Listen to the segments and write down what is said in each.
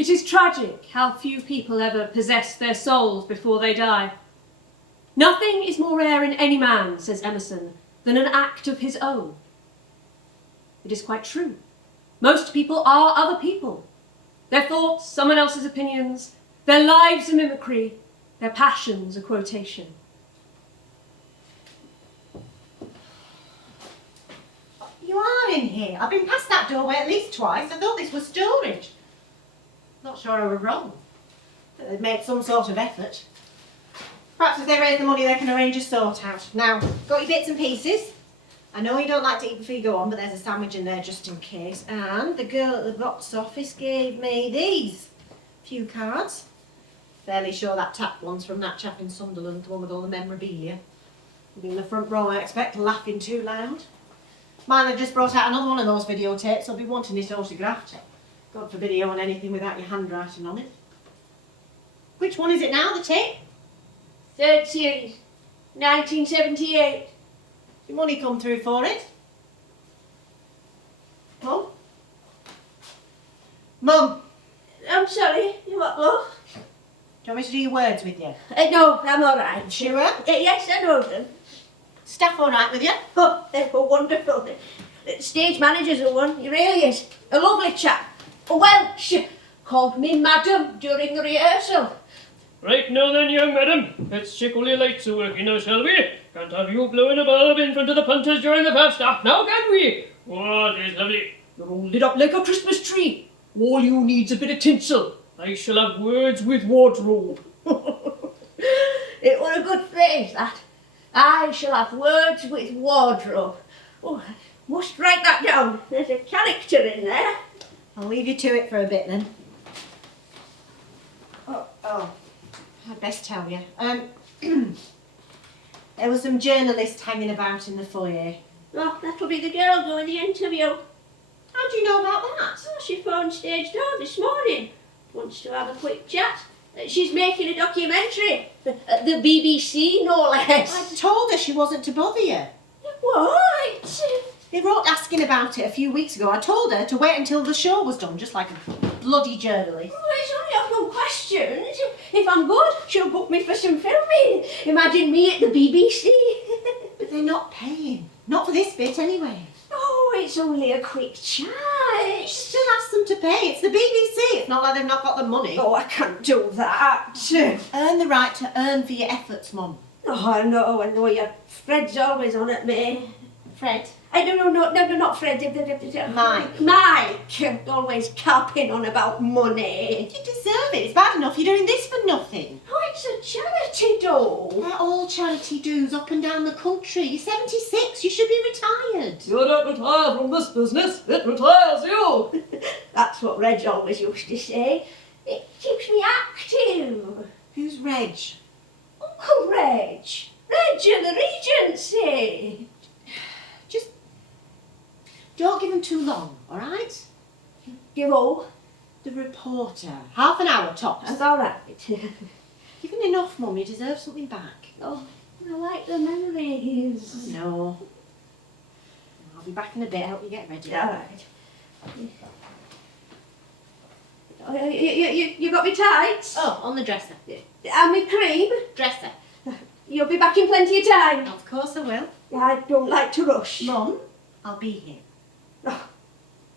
It is tragic how few people ever possess their souls before they die. Nothing is more rare in any man, says Emerson, than an act of his own. It is quite true. Most people are other people. Their thoughts, someone else's opinions, their lives a mimicry, their passions a quotation. You are in here. I've been past that doorway at least twice. I thought this was storage. Not sure I were wrong. They've made some sort of effort. Perhaps if they raise the money they can arrange a sort out. Now, got your bits and pieces. I know you don't like to eat before you go on, but there's a sandwich in there just in case. And the girl at the box office gave me these few cards. Fairly sure that tap one's from that chap in Sunderland, the one with all the memorabilia. He'll be in the front row, I expect, laughing too loud. Mine have just brought out another one of those videotapes. I'll be wanting it autographed. God forbid you own anything without your handwriting on it. Which one is it now, the tape? Third series, 1978. Your money come through for it? Mum? Mum? I'm sorry, what, love? Do you want me to do your words with you? No, I'm all right. Sure? Yes, I know them. Staff all right with you? Oh, they were wonderful. The stage manager's the one, he really is. A lovely chap. A Welsh. Called me madam during the rehearsal. Right now then, young madam, let's check all your lights are working now, shall we? Can't have you blowing a bulb in front of the punters during the first act now, can we? Oh, it is lovely. You're all lit up like a Christmas tree. All you need's a bit of tinsel. I shall have words with wardrobe. It was a good phrase, that. I shall have words with wardrobe. Oh, I must write that down. There's a character in there. I'll leave you to it for a bit then. Oh, I'd best tell you. There were some journalists hanging about in the foyer. Oh, that'll be the girl doing the interview. How do you know about that? Oh, she phoned stage door this morning. Wants to have a quick chat. She's making a documentary. The BBC, no less. I told her she wasn't to bother you. What? They wrote asking about it a few weeks ago. I told her to wait until the show was done, just like a bloody journalist. Oh, it's only a few questions. If I'm good, she'll book me for some filming. Imagine me at the BBC. But they're not paying. Not for this bit, anyway. Oh, it's only a quick chat. Still ask them to pay. It's the BBC. It's not like they've not got the money. Oh, I can't do that. Earn the right to earn for your efforts, Mum. Oh, I know. Yeah. Fred's always on at me. Fred? No, not Fred. Mike. Always carping on about money. You deserve it. It's bad enough you're doing this for nothing. Oh, it's a charity do. They're all charity dues up and down the country. You're 76. You should be retired. You don't retire from this business. It retires you. That's what Reg always used to say. It keeps me active. Who's Reg? Uncle Reg. Reg of the Regency. Just don't give him too long, all right? Give all? The reporter. Half an hour tops. That's all right. Give him enough, Mum. You deserve something back. Oh, I like the memories. No. I'll be back in a bit. Help you get ready. All right. Oh, you got me tights? Oh, on the dresser. And my cream? Dresser. You'll be back in plenty of time. Of course I will. I don't like to rush. Mum, I'll be here. Oh,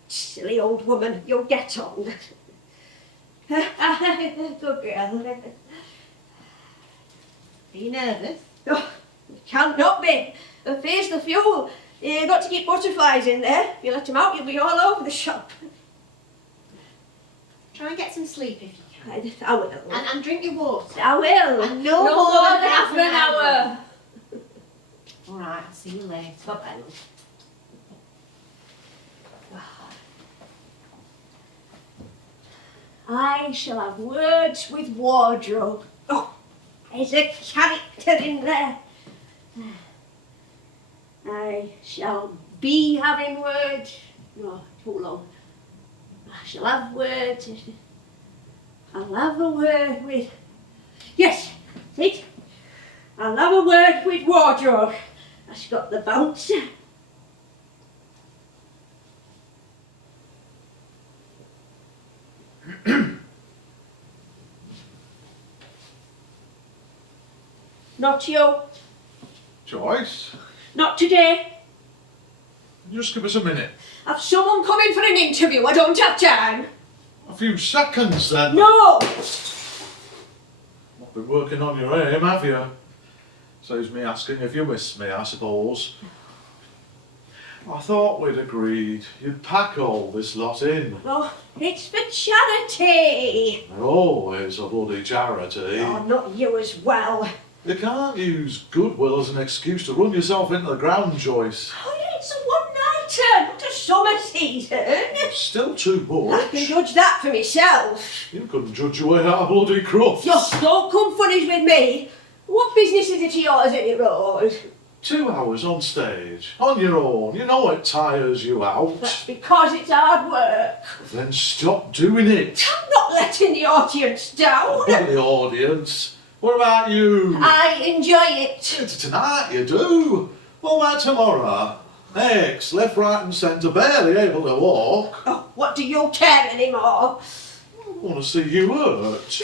silly old woman, you'll get on. Good girl. Are you nervous? Oh, you can't not be. Face the fuel. You've got to keep butterflies in there. If you let them out, you'll be all over the shop. Try and get some sleep if you can. I will. And drink your water. I will. And no more more than half an hour. All right, I'll see you later. Bye-bye. I shall have words with wardrobe. Oh, there's a character in there. I shall be having words. No, too long. I shall have words. I'll have a word with... Yes, it. I'll have a word with wardrobe. That's got the bounce. Not you. Joyce, Not today. just give us a minute. Have someone come in for an interview. I don't have time. A few seconds then. No! Not been working on your aim, have you? Saves me asking if you miss me, I suppose. I thought we'd agreed you'd pack all this lot in. Oh, it's for charity. Always a bloody charity. Oh, not you as well. You can't use goodwill as an excuse to run yourself into the ground, Joyce. Oh, it's a one-nighter, not a summer season. Still too I can much. judge that for myself. You couldn't judge your way out of bloody crufts. Don't come funnies with me. What business is it of yours anymore? 2 hours on stage, on your own. You know it tires you out. That's because it's hard work. Then stop doing it. I'm not letting the audience down. Not the audience. What about you? I enjoy it. Tonight you do. What about tomorrow? Aches, left, right and centre, barely able to walk. Oh, what do you care anymore? I want to see you hurt.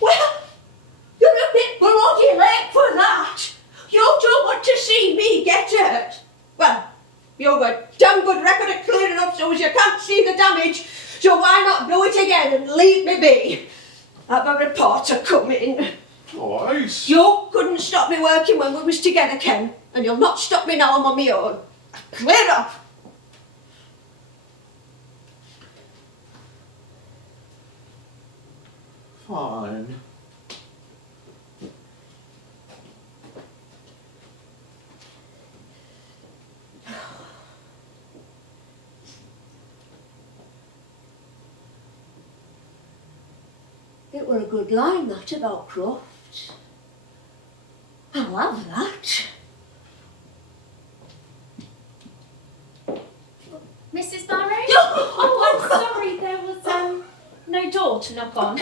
Well, you're a bit bloody late for that. You don't want to see me get hurt. Well, you've a damn good record at clearing up so as you can't see the damage. So why not do it again and leave me be? I've a reporter coming. Joyce. You couldn't stop me working when we was together, Ken. And you'll not stop me now I'm on my own. Clear off. Fine. It were a good line, that, about Croft. I love that. Mrs. Burrows? Oh, I'm sorry, there was no door to knock on.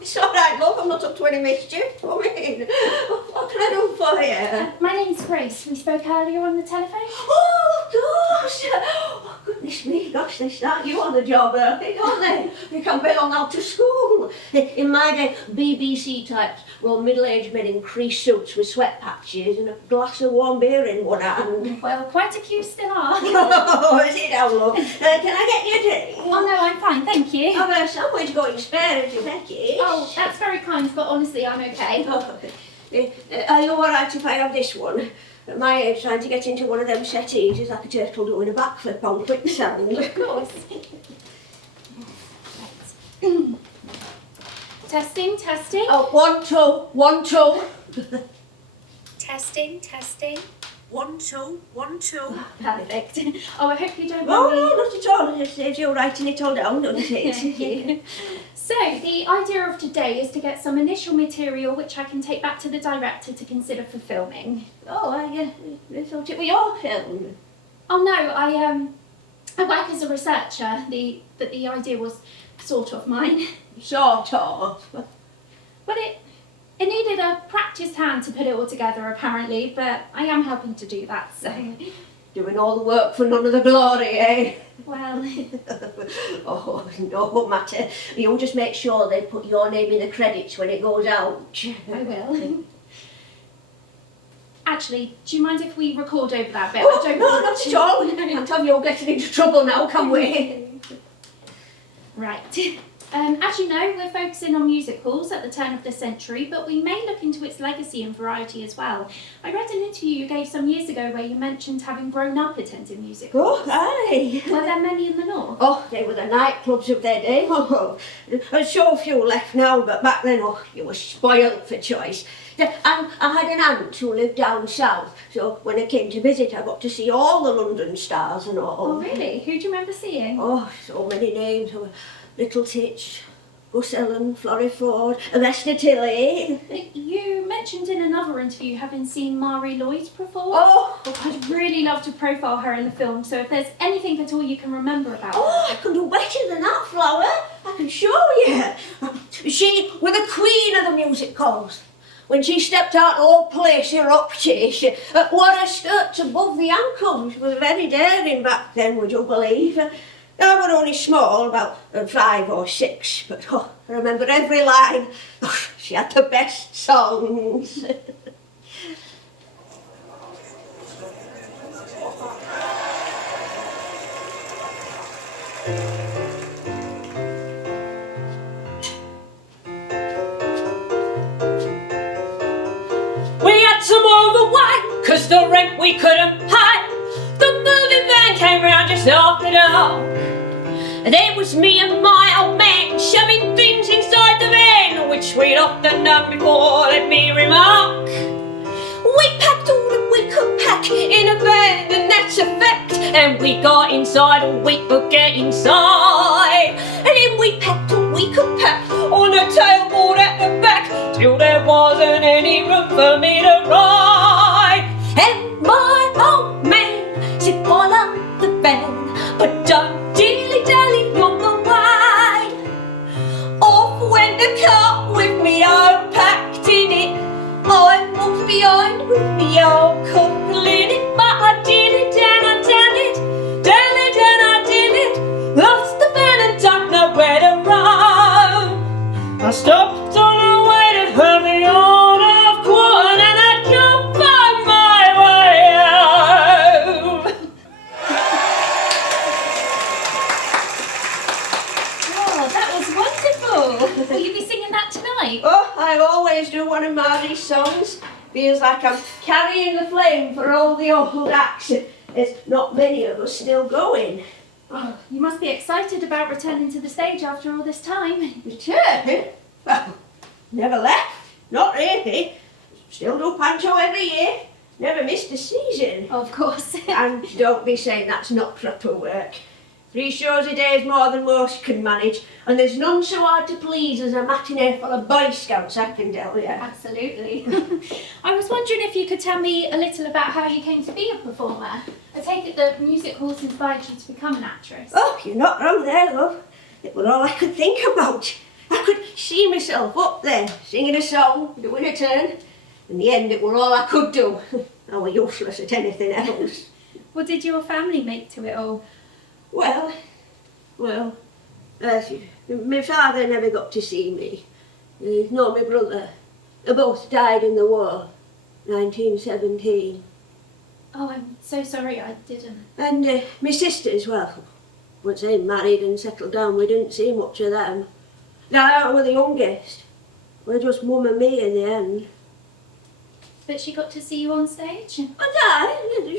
It's all right, love. I'm not up to any mischief. Come in. What can I do for you? My name's Grace. We spoke earlier on the telephone. Oh, of course. Oh, goodness me. Gosh, they start you on the job early, don't they? You can be long out to school. In my day, BBC types were middle-aged men in creased suits with sweat patches and a glass of warm beer in one hand. Well, quite a few still are. Oh, is it now, love? Can I get you a drink? Oh no, I'm fine, thank you. I've a sandwich going spare if you like it. Oh, that's very kind, but honestly, I'm okay. Are you alright if I have this one? At my age, trying to get into one of them settees is like a turtle doing a backflip on quicksand. Of course. Testing, testing. Oh, 1, 2, 1, 2. Testing, testing. 1, 2, 1, 2. Perfect. Oh, I hope you don't Oh, mind me. no, not at all. It saves you writing it all down, doesn't it? So, the idea of today is to get some initial material which I can take back to the director to consider for filming. Oh, I thought it was your film. Oh no, I work as a researcher. But the idea was sort of mine. Sort of. Well, it needed a practiced hand to put it all together, apparently, but I am helping to do that, so... Doing all the work for none of the glory, eh? Well... Oh, no matter. You just make sure they put your name in the credits when it goes out. I will. Actually, do you mind if we record over that bit? I don't No, want not to- at all. We can't have you all getting into trouble now, can we? Right. As you know, we're focusing on musicals at the turn of the century, but we may look into its legacy and variety as well. I read an interview you gave some years ago where you mentioned having grown up attending musicals. Oh, aye. Were there many in the north? Oh, they were the nightclubs of their day. Oh, there's so few left now, but back then, oh, you were spoilt for choice. And I had an aunt who lived down south, so when I came to visit, I got to see all the London stars and all. Oh, really? Who do you remember seeing? Oh, so many names. Little Titch, Gus Ellen, Florrie Ford, Vesta Tillie. You mentioned in another interview having seen Marie Lloyd perform. Oh, I'd really love to profile her in the film, so if there's anything at all you can remember about oh, her. I can do better than that, Flower. I can show you. She was the queen of the musicals. When she stepped out, the whole place erupted. She wore her skirts above the ankles. She was very daring back then, would you believe? I was only small, about 5 or 6, but I remember every line. Oh, she had the best songs. We had to move away, 'cause the rent we couldn't pay. The moving van came round just after dark. And it was me and my old man shoving things inside the van, which we'd often done before, let me remark. We packed all that we could pack in a van, and that's a fact. And we got inside all we could get inside. And then we packed all we could pack on a tailboard at the back, till there wasn't any room for me to ride. And my old man said, follow the van, but don't dilly-dally on the way. Off went the car with me all packed in it. I walked behind with me old couple in it, but I dilly-dan, I done it, dilly-dan, I did it. Lost the van and don't know where to roam. I stopped on a way to hurt me on half quarter, and I can't find my way home. Oh, that was wonderful. Will you be singing that tonight? Oh, I always do one of Marty's songs. Feels like I'm carrying the flame for all the old acts. There's not many of us still going. Oh, you must be excited about returning to the stage after all this time. Return? Well, never left. Not really. Still do Panto every year. Never missed a season. Of course. And don't be saying that's not proper work. 3 shows a day is more than most can manage, and there's none so hard to please as a matinee full of Boy Scouts, I can tell you. Absolutely. I was wondering if you could tell me a little about how you came to be a performer. I take it that music halls inspired you to become an actress. Oh, you're not wrong there, love. It was all I could think about. I could see myself up there, singing a song, doing a turn. In the end, it were all I could do. I was useless at anything else. What did your family make to it all? Well, my father never got to see me. Nor my brother. They both died in the war, 1917. Oh, I'm so sorry, I didn't. And my sisters, well, once they married and settled down, we didn't see much of them. I was the youngest. We're just Mum and me in the end. But she got to see you on stage?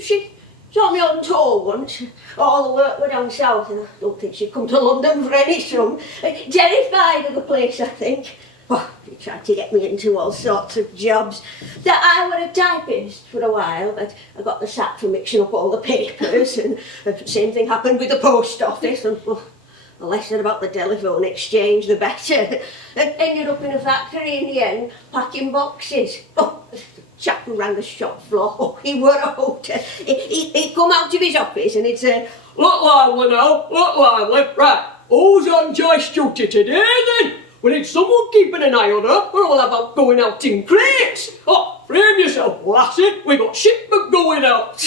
She saw me on tour once. All the work were down south, and I don't think she'd come to London for any sum. Terrified of the place, I think. Oh, he tried to get me into all sorts of jobs. That I were a typist for a while, but I got the sack for mixing up all the papers, and the same thing happened with the post office, and the less said about the telephone exchange, the better. I ended up in a factory in the end, packing boxes. Oh, the chap who ran the shop floor, oh, he were out. He'd come out of his office and he'd say, Look lively now, look lively. Right, who's on Joyce duty today then? We need someone keeping an eye on her. We're all about going out in crates. Oh, frame yourself, lassie. We got shipment going out.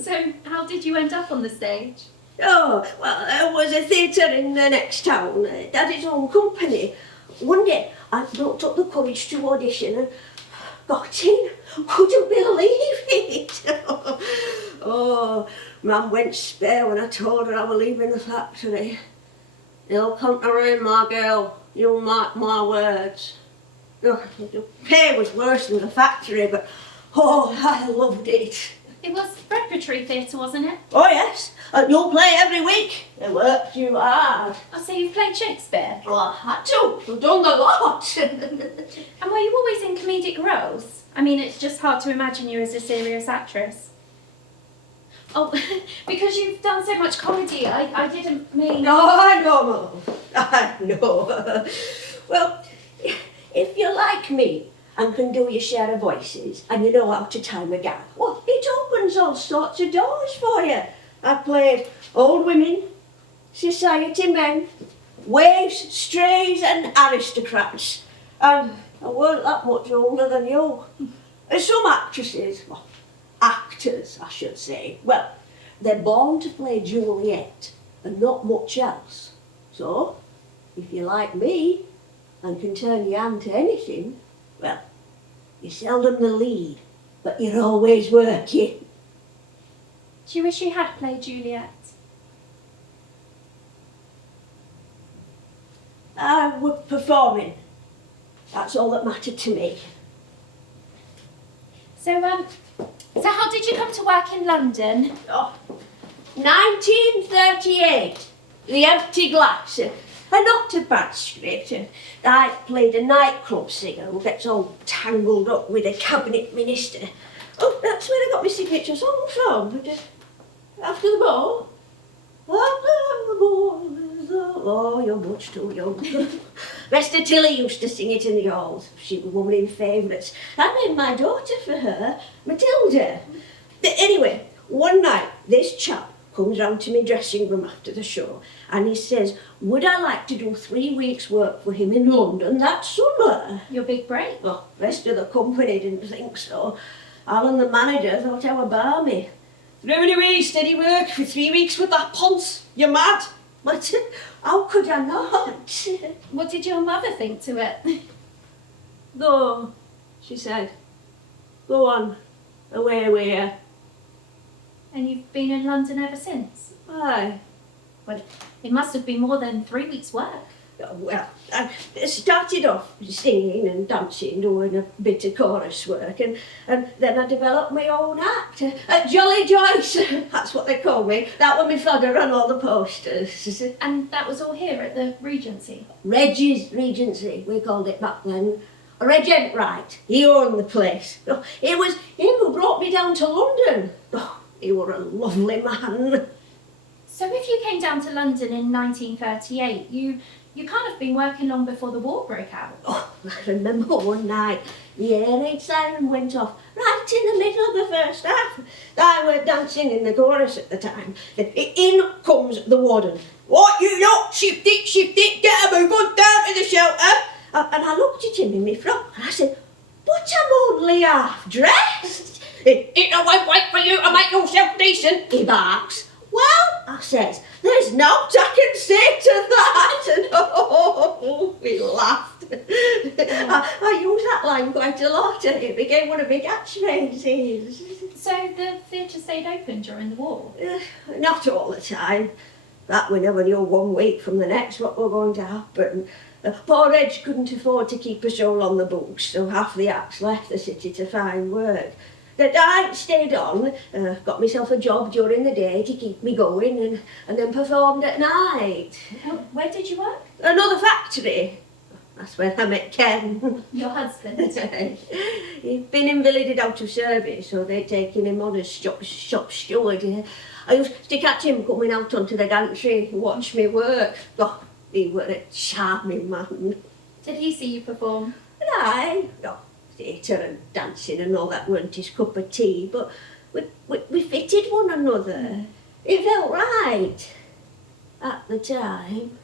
So, how did you end up on the stage? oh, well, there was a theatre in the next town, Daddy's own company. One day, I built up the courage to audition and got in. Couldn't believe it. Oh, Mum went spare when I told her I was leaving the factory. It'll come to rain, my girl. You'll mark my words. Oh, the pay was worse than the factory, but oh, I loved it. It was repertory theatre, wasn't it? Oh yes, and you'll play every week. It worked you hard. Oh, so you've played Shakespeare? Well, I had to. I've done a lot. And were you always in comedic roles? I mean, it's just hard to imagine you as a serious actress. Oh, because you've done so much comedy, I didn't mean... No, no, I know. Well, if you're like me and can do your share of voices and you know how to time a gap, well, it opens all sorts of doors for you. I've played old women, society men, waifs, strays and aristocrats. And I weren't that much older than you. Some actresses, well, actors I should say, well, they're born to play Juliet and not much else. So, if you like me and can turn your hand to anything, well, you're seldom the lead, but you're always working. Do you wish you had played Juliet? I was performing. That's all that mattered to me. So how did you come to work in London? Oh, 1938, The Empty Glass. Not a bad script. I played a nightclub singer who gets all tangled up with a cabinet minister. Oh, that's where I got my signature song from. After the ball. After the ball. Oh, you're much too young. Mr. Tillie used to sing it in the halls. She was one of my favourites. I named my daughter for her, Matilda. Anyway, one night, this chap comes round to my dressing room after the show and he says, would I like to do 3 weeks' work for him in London that summer? Your big break? Well, the rest of the company didn't think so. Alan, the manager, thought I were balmy. Throwing away steady work for 3 weeks with that ponce? You're mad? But how could I not? What did your mother think to it? Go, she said. Go on, away with you. And you've been in London ever since? Aye. Well, it must have been more than 3 weeks' work. Well, I started off singing and dancing, doing a bit of chorus work, and then I developed my own act. Jolly Joyce, that's what they call me. That was my fodder on all the posters. And that was all here at the Regency? Reggie's Regency, we called it back then. Regent Wright, he owned the place. It was him who brought me down to London. Oh, he were a lovely man. So if you came down to London in 1938, you can't have been working long before the war broke out. Oh, I remember one night, the air raid siren went off right in the middle of the first half. I were dancing in the chorus at the time. In comes the warden. What you lot? Shift it, get a move on down to the shelter. And I looked at him in my frock and I said, but I'm only half dressed. It won't wait for you to make yourself decent, he barks. Well, I says, there's naught I can say to that. And oh, we laughed. I use that line quite a lot. It became one of my catchphrases. So the theatre stayed open during the war? Not all the time. That we never knew 1 week from the next what were going to happen. Poor Edge couldn't afford to keep us all on the books, so half the acts left the city to find work. That I stayed on, got myself a job during the day to keep me going, and then performed at night. Where did you work? Another factory. That's when I met Ken. Your husband? He'd been invalided out of service, so they'd taken him on as shop steward. I used to catch him coming out onto the gantry and watch me work. Oh, he were a charming man. Did he see you perform? And I, theatre and dancing and all that weren't his cup of tea, but we fitted one another. It felt right at the time.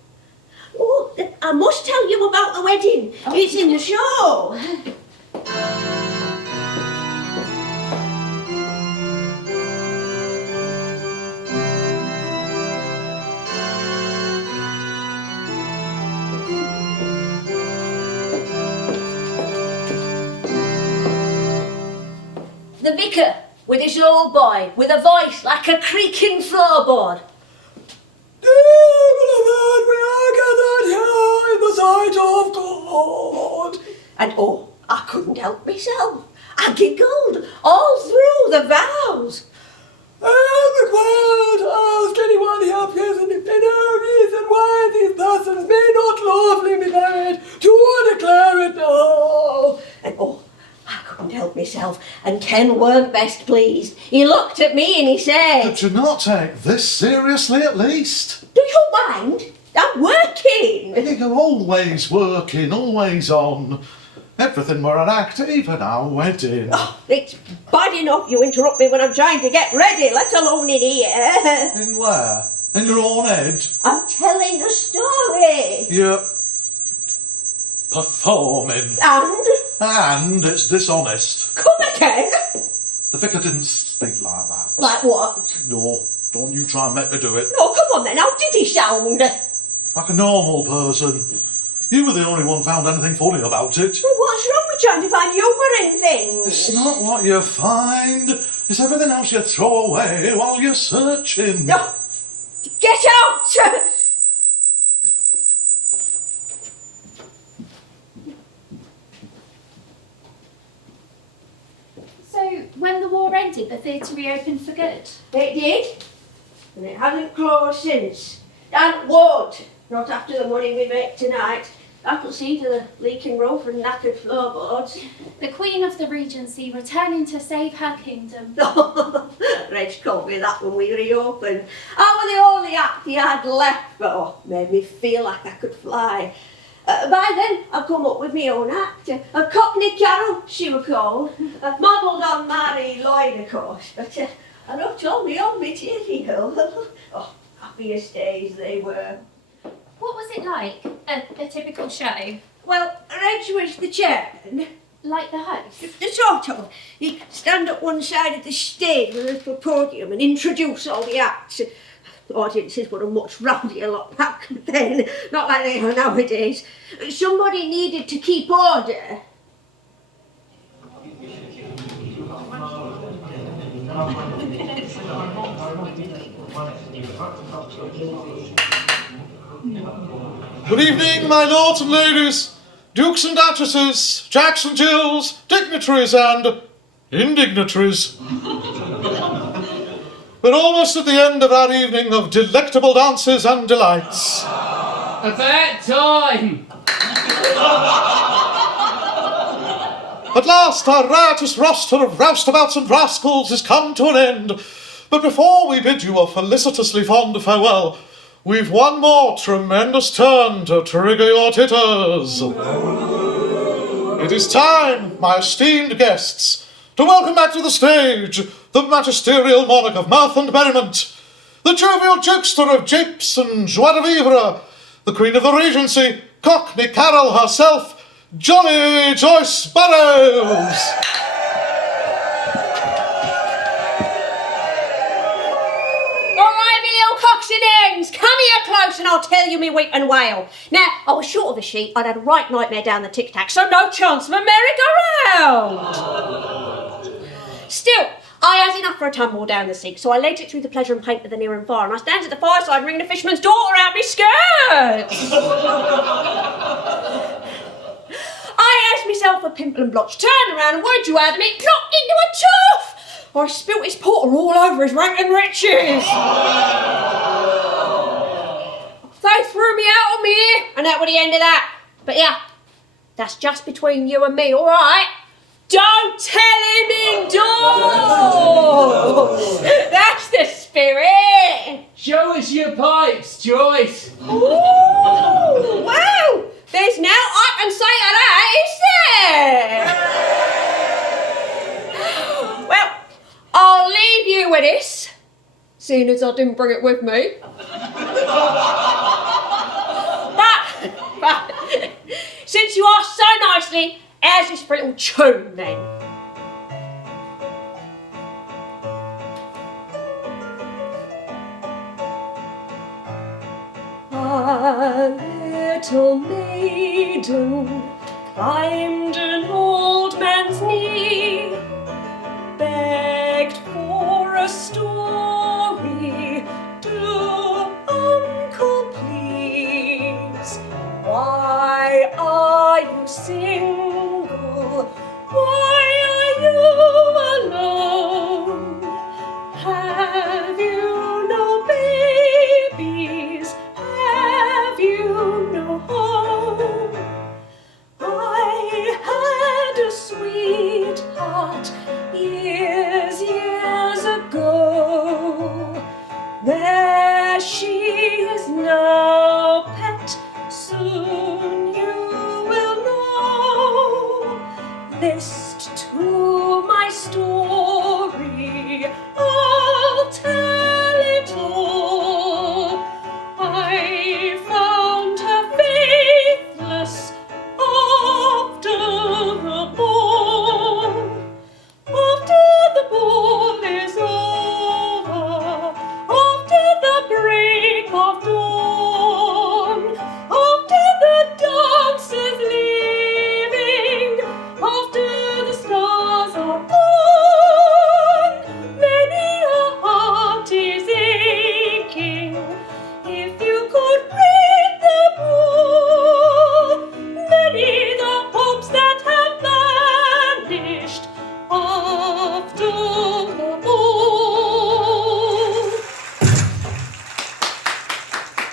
Oh, I must tell you about the wedding. Oh. It's in the show. The vicar, with his old boy, with a voice like a creaking floorboard. Dear beloved, we are gathered here in the sight of God. And oh, I couldn't help myself. I giggled all through the vows. And the choir to ask anyone here present if they know reason why these persons may not lawfully be married, to declare it now. And oh, I couldn't help myself, and Ken weren't best pleased. He looked at me and he said, But you're not take this seriously at least. Do you mind? I'm working. You're always working, always on. Everything were an act, even our wedding. Oh, it's bad enough you interrupt me when I'm trying to get ready, let alone in here. In where? In your own head? I'm telling a story. You're performing. And it's dishonest. Come again. The vicar didn't speak like that. Like what? No, don't you try and make me do it. No, come on then, how did he sound? Like a normal person. You were the only one found anything funny about it. Well, what's wrong with trying to find humour in things? It's not what you find. It's everything else you throw away while you're searching. Oh, get out! So, when the war ended, the theatre reopened for good? It did, and it hasn't closed since. And won't, not after the money we make tonight. That'll see to the leaking roof and knackered floorboards. The Queen of the Regency returning to save her kingdom. Reg told me that when we reopened. I was the only act he had left, but made me feel like I could fly. By then, I'd come up with my own act. A Cockney Carol, she was called. Modelled on Mary Lloyd, of course. But I don't told me own material. Oh, happiest days they were. What was it like, a typical show? Well, Reg was the chairman. Like the host? The sort of. He'd stand at one side of the stage with a little podium and introduce all the acts. The audiences were a much rowdier lot back then, not like they are nowadays. Somebody needed to keep order. Good evening, my lords and ladies, dukes and duchesses, jacks and jills, dignitaries and indignitaries. We're almost at the end of our evening of delectable dances and delights. About time! At last, our riotous roster of roustabouts and rascals is come to an end. But before we bid you a felicitously fond farewell, we've one more tremendous turn to trigger your titters. It is time, my esteemed guests, to welcome back to the stage the magisterial monarch of mirth and merriment, the jovial jokester of japes and joie de vivre, the Queen of the Regency, Cockney Carol herself, Jolly Joyce Burrows. Come here close and I'll tell you me weep and wail. Now, I was short of a sheet. I'd had a right nightmare down the tic-tac, so no chance of a merry-go-round. Still, I has enough for a tumble down the sink, so I legs it through the pleasure and paint of the near and far, and I stands at the fireside and ring the fisherman's daughter out me skirts. I has myself a pimple and blotch, turned around and would you add me, dropped into a tooth. I spilt his porter all over his rank and riches. They threw me out on me ear, and that was the end of that. But yeah, that's just between you and me, all right? Don't tell him indoors. That's the spirit. Show us your pipes, Joyce. Ooh, wow. There's now I can say to that, is there? Well, I'll leave you with this, seeing as I didn't bring it with me. But since you asked so nicely, here's this little tune then. A little maiden climbed an old man's knee, begged for a story. Do, uncle, please. Why are you single? Why are you alone? Have you no babies? Have you no home? I had a sweetheart years ago. There she is now, pet. Soon you will know. This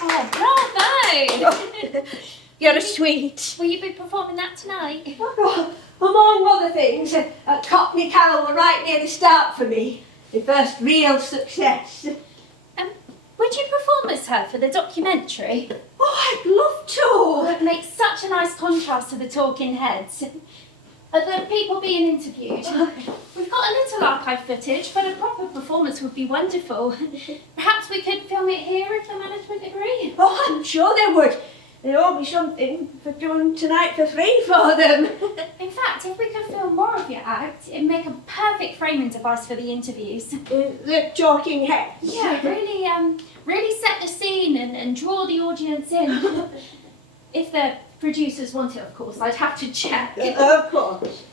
Oh, bravo! You're a sweet. Will you be performing that tonight? Among other things, Cockney Cow were right near the start for me. The first real success. Would you perform as her for the documentary? Oh, I'd love to. It makes such a nice contrast to the talking heads. Are the people being interviewed? We've got a little archive footage, but a proper performance would be wonderful. Perhaps we could film it here if the management agree. Oh, I'm sure they would. There ought to be something for doing tonight for free for them. In fact, if we could film more of your act, it'd make a perfect framing device for the interviews. The talking heads. Yeah, really set the scene and draw the audience in. If the producers want it, of course, I'd have to check. Of course.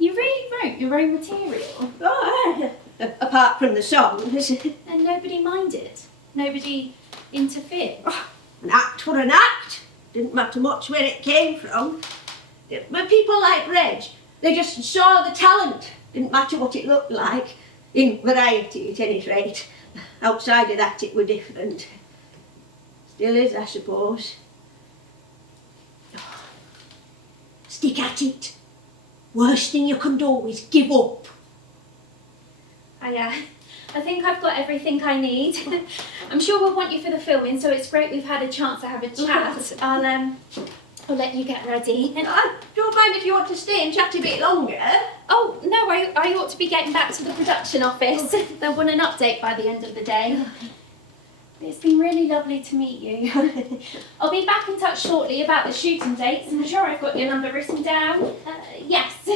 You really wrote your own material? Oh, apart from the songs. And nobody minded? Nobody interfered? Oh, an act for an act. Didn't matter much where it came from. But people like Reg, they just saw the talent. Didn't matter what it looked like. In variety, at any rate. Outside of that, it were different. Still is, I suppose. Stick at it. Worst thing you can do is give up. I think I've got everything I need. I'm sure we'll want you for the filming, so it's great we've had a chance to have a chat. I'll let you get ready. I don't mind if you want to stay and chat a bit longer. Oh, no, I ought to be getting back to the production office. They'll want an update by the end of the day. It's been really lovely to meet you. I'll be back in touch shortly about the shooting dates. I'm sure I've got your number written down. Yes.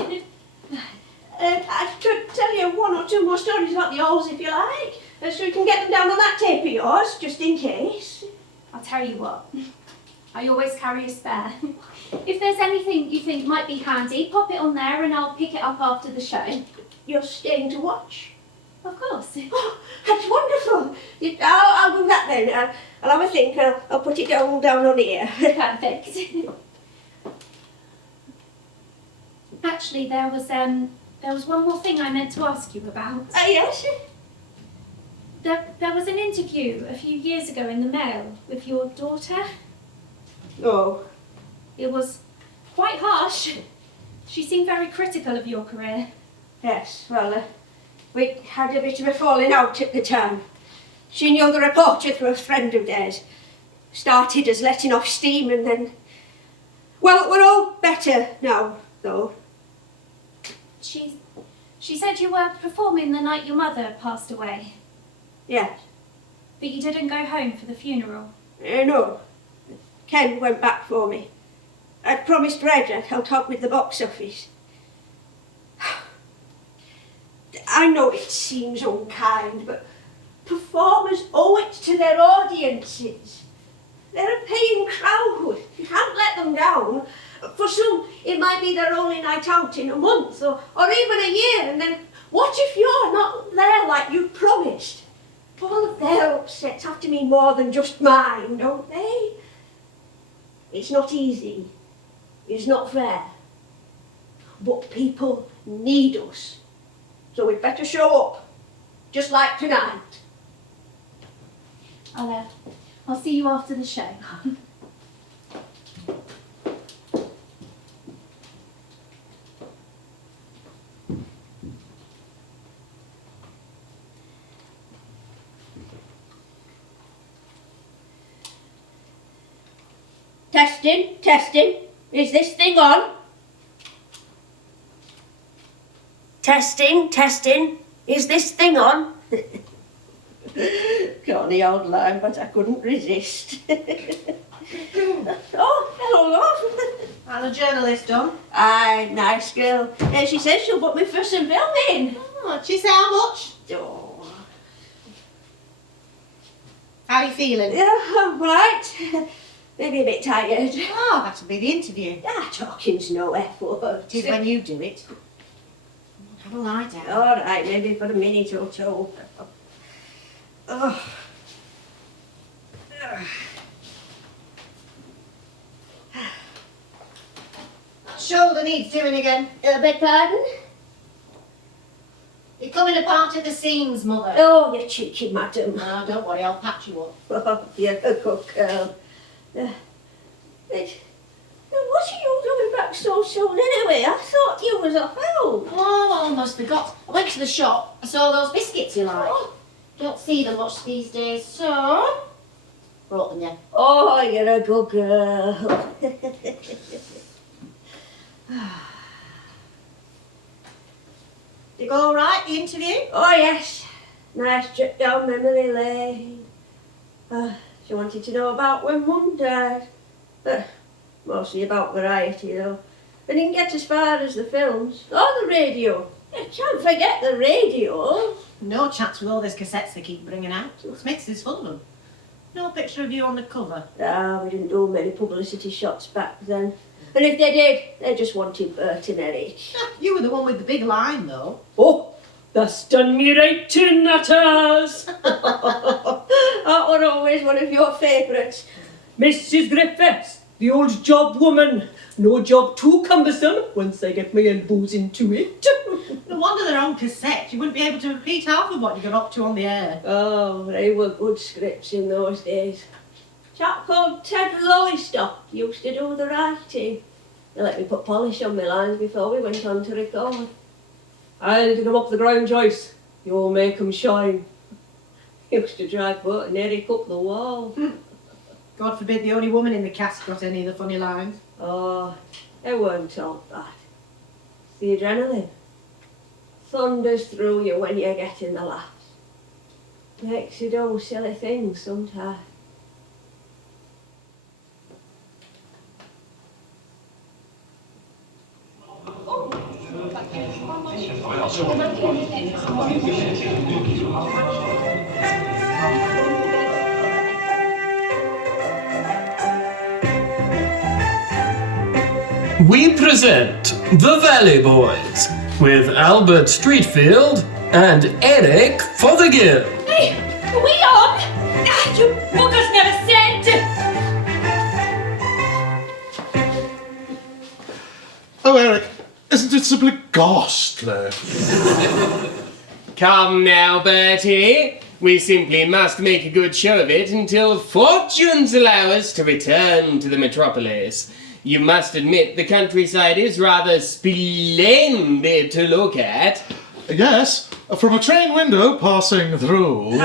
I could tell you one or two more stories about the Halls if you like, so you can get them down on that tape of yours, just in case. I'll tell you what, I always carry a spare. If there's anything you think might be handy, pop it on there and I'll pick it up after the show. You're staying to watch? Of course. Oh, that's wonderful. I'll do that then. I'll have a think. I'll put it down on here. Perfect. Actually, there was one more thing I meant to ask you about. Yes? There was an interview a few years ago in the Mail with your daughter. Oh. It was quite harsh. She seemed very critical of your career. Yes, well, we had a bit of a falling out at the time. She knew the reporter through a friend of theirs. Started as letting off steam and then... Well, we're all better now, though. She said you were performing the night your mother passed away. Yes. But you didn't go home for the funeral. No. Ken went back for me. I'd promised Reg I'd help with the box office. I know it seems unkind, but performers owe it to their audiences. They're a paying crowd. You can't let them down. For some, it might be their only night out in a month or even a year, and then what if you're not there like you promised? All of their upsets have to mean more than just mine, don't they? It's not easy. It's not fair. But people need us. So we'd better show up, just like tonight. I'll see you after the show. Testing. Is this thing on? Testing. Is this thing on? Corny old line, but I couldn't resist. Oh, hello, love. And a journalist done. Aye, nice girl. She says she'll book me for some filming. Oh, she say how much? Oh. How are you feeling? Yeah, I'm right. Maybe a bit tired. Oh, that'll be the interview. Talking's no effort. It is when you do it. Have a lie down. All right, maybe for a minute or two. Oh. Shoulder needs doing again. Beg pardon? It coming apart at the seams, Mother. Oh, you cheeky madam. No, don't worry, I'll patch you up. Oh, you're a good girl. What are you doing back so soon anyway? I thought you was off out. Oh, I almost forgot. I went to the shop. I saw those biscuits you like. Don't see them much these days, so brought them you. Oh, you're a good girl. Did it go all right, the interview? Oh, yes. Nice trip down memory lane. She wanted to know about when Mum died. Mostly about variety, though. I didn't get as far as the films. Or the radio. You can't forget the radio. No chance with all these cassettes they keep bringing out. Smith's is full of them. No picture of you on the cover. We didn't do many publicity shots back then. And if they did, they just wanted Bert and Eric. You were the one with the big line, though. Oh, that's done me right in, that has. That were always one of your favourites. Mrs. Griffiths, the old job woman. No job too cumbersome once I get my elbows into it. No wonder they're on cassette. You wouldn't be able to repeat half of what you got up to on the air. Oh, they were good scripts in those days. A chap called Ted Lowestoft used to do the writing. They let me put polish on my lines before we went on to record. I'll dig 'em up the ground, Joyce. You'll make 'em shine. He used to drive Bert and Eric up the wall. God forbid the only woman in the cast got any of the funny lines. Oh, they weren't all bad. It's the adrenaline. Thunders through you when you're getting the laughs. Makes you do silly things sometimes. We present The Valley Boys with Albert Streetfield and Eric Fothergill. Hey, are we on? You buggers never said. Oh, Eric, isn't it simply ghastly? Come now, Bertie. We simply must make a good show of it until fortunes allow us to return to the metropolis. You must admit the countryside is rather splendid to look at. Yes, from a train window passing through.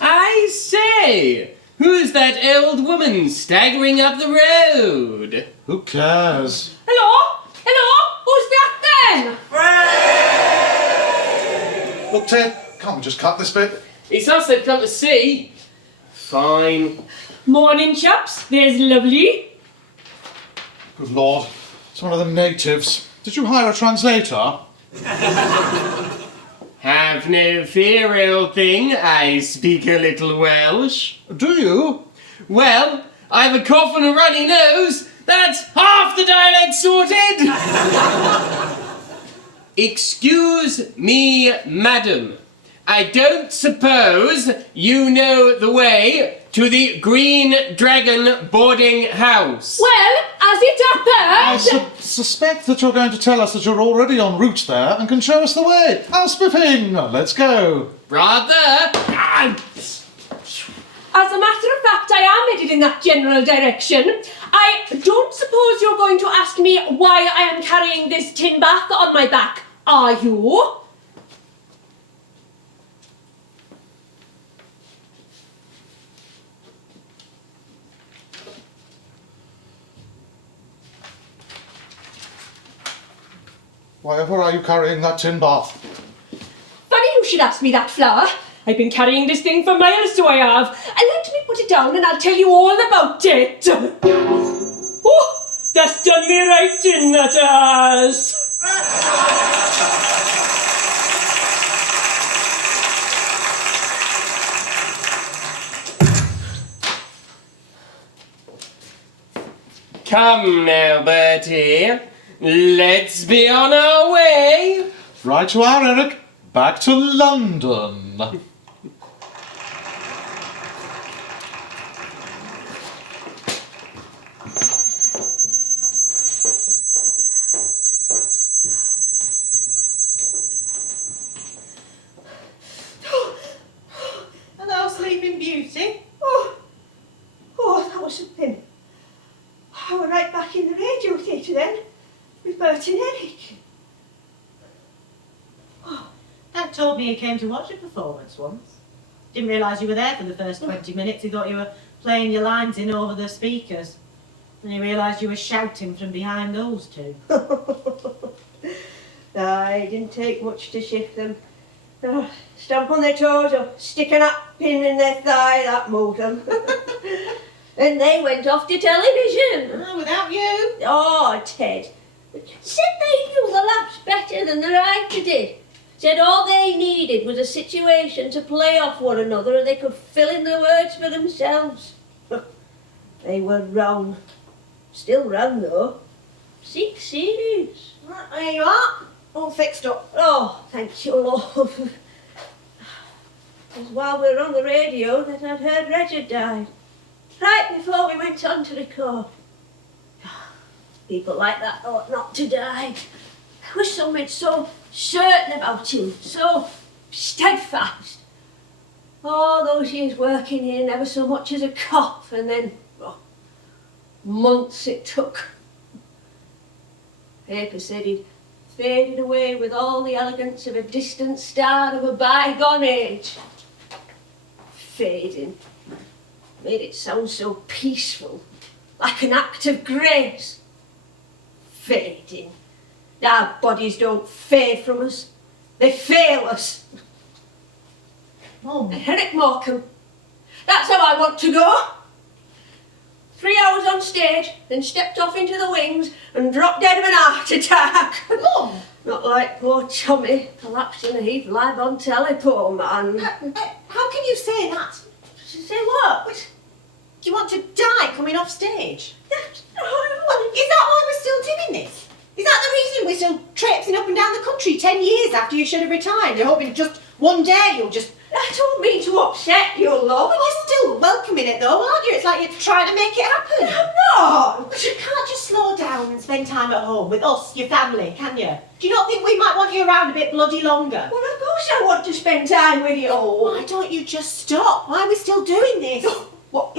I say, who's that old woman staggering up the road? Who cares? Hello? Hello? Who's that then? Look, Ted, can't we just cut this bit? It's us they've come to see. Fine. Morning, chaps. There's lovely. Good Lord, it's one of the natives. Did you hire a translator? Have no fear, old thing. I speak a little Welsh. Do you? Well, I have a cough and a runny nose. That's half the dialect sorted. Excuse me, madam. I don't suppose you know the way to the Green Dragon boarding house. Well, as it happens... I suspect that you're going to tell us that you're already en route there and can show us the way. How spiffing! Let's go. Rather. As a matter of fact, I am headed in that general direction. I don't suppose you're going to ask me why I am carrying this tin bath on my back, are you? Why ever are you carrying that tin bath? Funny you should ask me that, Flower. I've been carrying this thing for miles, so I have. Let me put it down and I'll tell you all about it. Oh, that's done me right in, that has. Come now, Bertie. Let's be on our way. Right you are, Eric. Back to London. duty. Oh, that was something. I was right back in the radio theatre then, with Bert and Eric. Dad told me he came to watch a performance once. Didn't realise you were there for the first 20 minutes. He thought you were playing your lines in over the speakers. And he realised you were shouting from behind those two. It didn't take much to shift them. Stamp on their toes or stick an up pin in their thigh, that moved them. And they went off to television. Without you? Oh, Ted. Said they knew the laughs better than the writer did. Said all they needed was a situation to play off one another and they could fill in the words for themselves. They were wrong. Still wrong though. 6 series. There you are. All fixed up. Oh, thank you, love. It was while we were on the radio that I'd heard Reg had died. Right before we went on to record. People like that ought not to die. There was something so certain about him, so steadfast. All those years working here, never so much as a cough, and then months it took. Paper said he'd faded away with all the elegance of a distant star of a bygone age. Fading. Made it sound so peaceful, like an act of grace. Fading. Our bodies don't fade from us, they fail us. Mum. Eric Morecambe, that's how I want to go. 3 hours on stage, then stepped off into the wings and dropped dead of an heart attack. Mum! Not like poor Tommy, collapsed in a heap live on telly, poor man. How can you say that? Say what? Do you want to die coming off stage? That's Is that why we're still doing this? Is that the reason we're still traipsing up and down the country 10 years after you should have retired? You're hoping just one day you'll just... I don't mean to upset you, love. But you're still welcoming it though, aren't you? It's like you're trying to make it happen. I'm not. But you can't just slow down and spend time at home with us, your family, can you? Do you not think we might want you around a bit bloody longer? Well, of course I want to spend time with you. Why don't you just stop? Why are we still doing this? What,